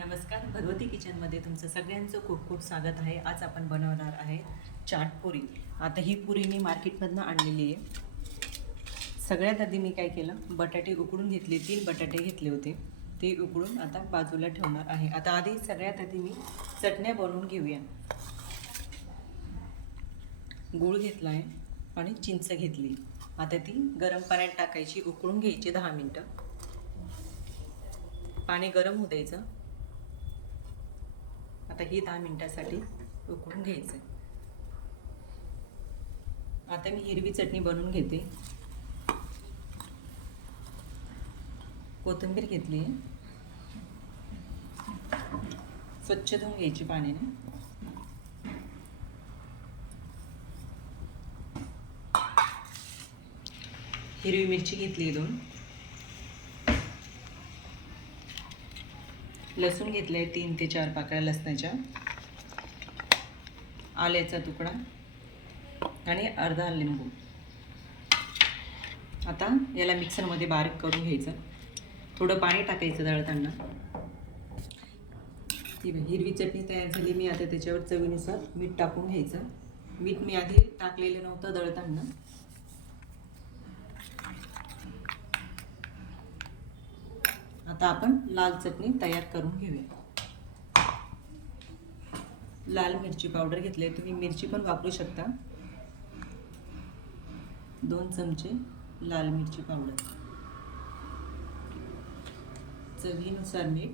नमस्कार, भगवती किचनमध्ये तुमचं सगळ्यांचं खूप खूप स्वागत आहे. आज आपण बनवणार आहे चाट पुरी. आता ही पुरी मी मार्केटमधनं आणलेली आहे. सगळ्यात आधी मी काय केलं, बटाटे उकडून घेतले. 3 बटाटे घेतले होते, ते उकडून आता बाजूला ठेवणार आहे. आता सगळ्यात आधी मी चटण्या बनवून घेऊया. गूळ घेतला आहे आणि चिंच घेतली. आता ती गरम पाण्यात टाकायची, उकळून घ्यायची 10 मिनटं. पाणी गरम होऊ द्यायचं. आता ही 10 मिनिटासाठी उकळून घ्यायचं. आता मी हिरवी चटणी बनवून घेते. कोथिंबीर घेतली आहे, स्वच्छ धुवून घ्यायची पाण्याने. हिरवी मिरची घेतली 2. लसूण घेतले 3 ते 4 पाकळ्या लसणाच्या. आल्याचा तुकडा आणि अर्धा लिंबू. आता याला मिक्सरमध्ये बारीक करून घ्यायचं. थोडं पाणी टाकायचं दळताना. हिरवी चटणी तयार झाली. मी आता त्याच्यावर चवीनुसार मीठ टाकून घ्यायचं. मीठ मी आधी टाकलेलं नव्हतं दळताना. आता आपण लाल चटणी तयार करून घेऊया. लाल मिरची पावडर घेतली, तुम्ही मिरची पण वापरू शकता. 2 चमचे लाल मिरची पावडर, चवीनुसार मीठ,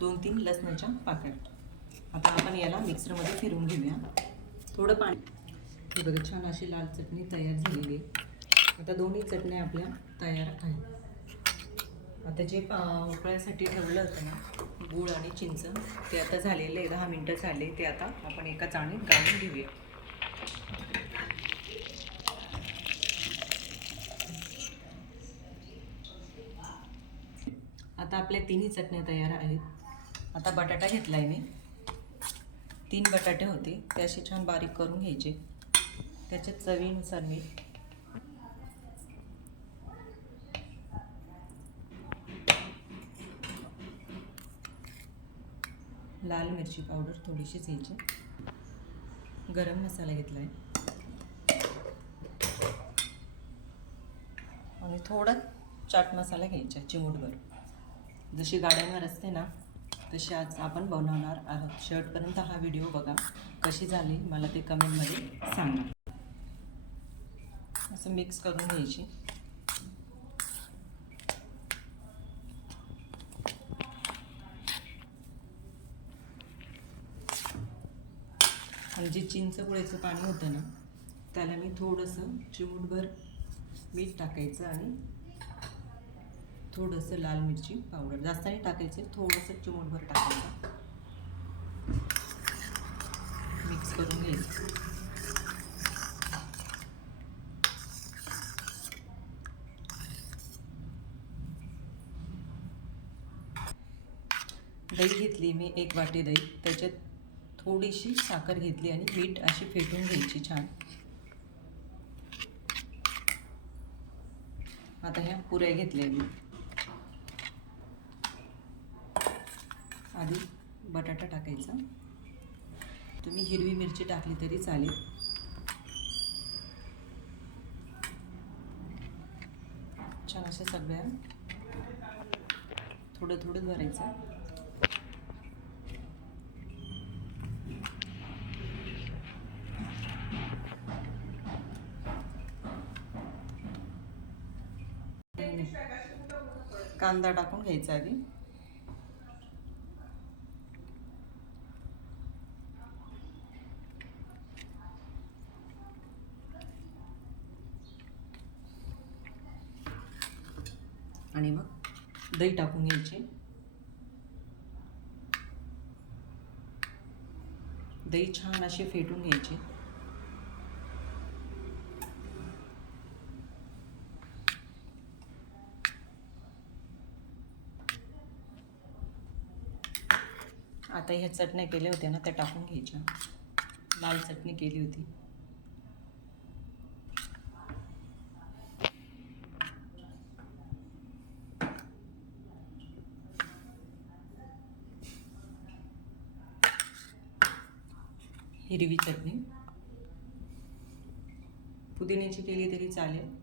2-3 लसणाच्या पाकळ्या. आता आपण याला मिक्सरमध्ये फिरवून घेऊया. थोडं पाणी. हे बघा, छान अशी लाल चटणी तयार झालेली आहे. आता दोन्ही चटण्या आपल्या तयार आहेत. आता जे उकळायसाठी ठेवलं होतं ना, गूळ आणि चिंच, ते आता झालेले 10 मिनटं झाले. ते आता आपण एका चाळणीत गाळून घेऊया. आता आपल्या तिन्ही चटण्या तयार आहेत. आता बटाटा घेतला आहे मी. 3 बटाटे होते, ते असे छान बारीक करून घ्यायचे. त्याच्यात चवीनुसार मीठ, लाल मिरची पावडर थोडीशी घ्यायची, गरम मसाला घेतला आहे आणि थोडा चाट मसाला घ्यायचा चिमूटभर. जशी गाड्यांवर असते ना, तशी आज आपण बनवणार आहोत. शेवटपर्यंत हा व्हिडिओ बघा. कशी झाली मला ते कमेंटमध्ये सांगा. असं मिक्स करून घ्यायची. आणि जे चिंचगुळ्याचं पाणी होतं ना, त्याला मी थोडंसं चिमूटभर मीठ टाकायचं आणि थोडंसं लाल मिरची पावडर, जास्त नाही टाकायचं, थोडंसं चिमूटभर टाकायचं. मिक्स करून घ्यायचं. दही घेतली मी 1 वाटी दही. त्याच्यात थोडीशी साखर घेतली आणि मीठ अशी फेटून घ्यायची छान. आता ह्या पुऱ्या घेतल्या मी. आधी बटाटा टाकायचा. तुम्ही हिरवी मिरची टाकली तरी चालेल. छान अशा सगळ्या थोडं थोडं भरायचं. कांदा टाकून घ्यायचा आधी. आणि मग दही टाकून घ्यायचे. दही छान अशी फेटून घ्यायची. आता ह्या चटण्या केल्या होत्या ना, त्या टाकून घ्यायच्या. लाल चटणी केली होती. हिरवी चटणी, पुदिन्याची केली तरी चालेल.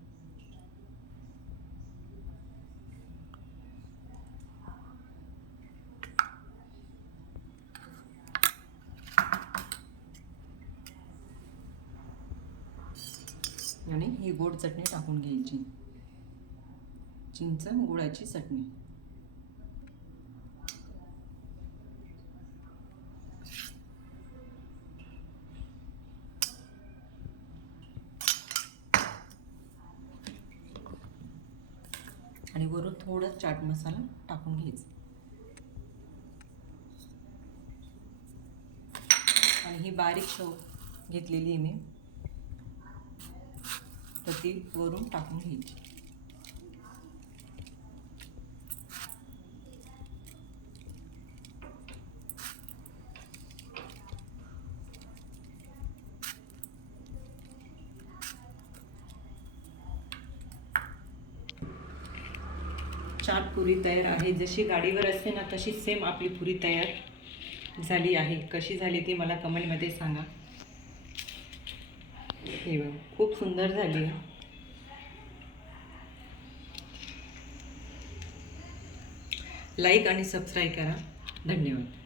आणि ही गोड चटणी टाकून घ्यायची, चिंच गुळाची चटणी. आणि वरून थोडा चाट मसाला टाकून घ्यायचा. आणि ही बारीक शेव घेतलेली आहे मी, तर ती वरून टाकून घ्यायची. चाट पुरी तयार आहे. जशी गाडीवर असते ना तशी सेम आपली पुरी तयार झाली आहे. कशी झाली ती मला कमेंटमध्ये सांगा. हे बघा, खूप सुंदर झाली आहे. लाईक आणि सबस्क्राईब करा. धन्यवाद.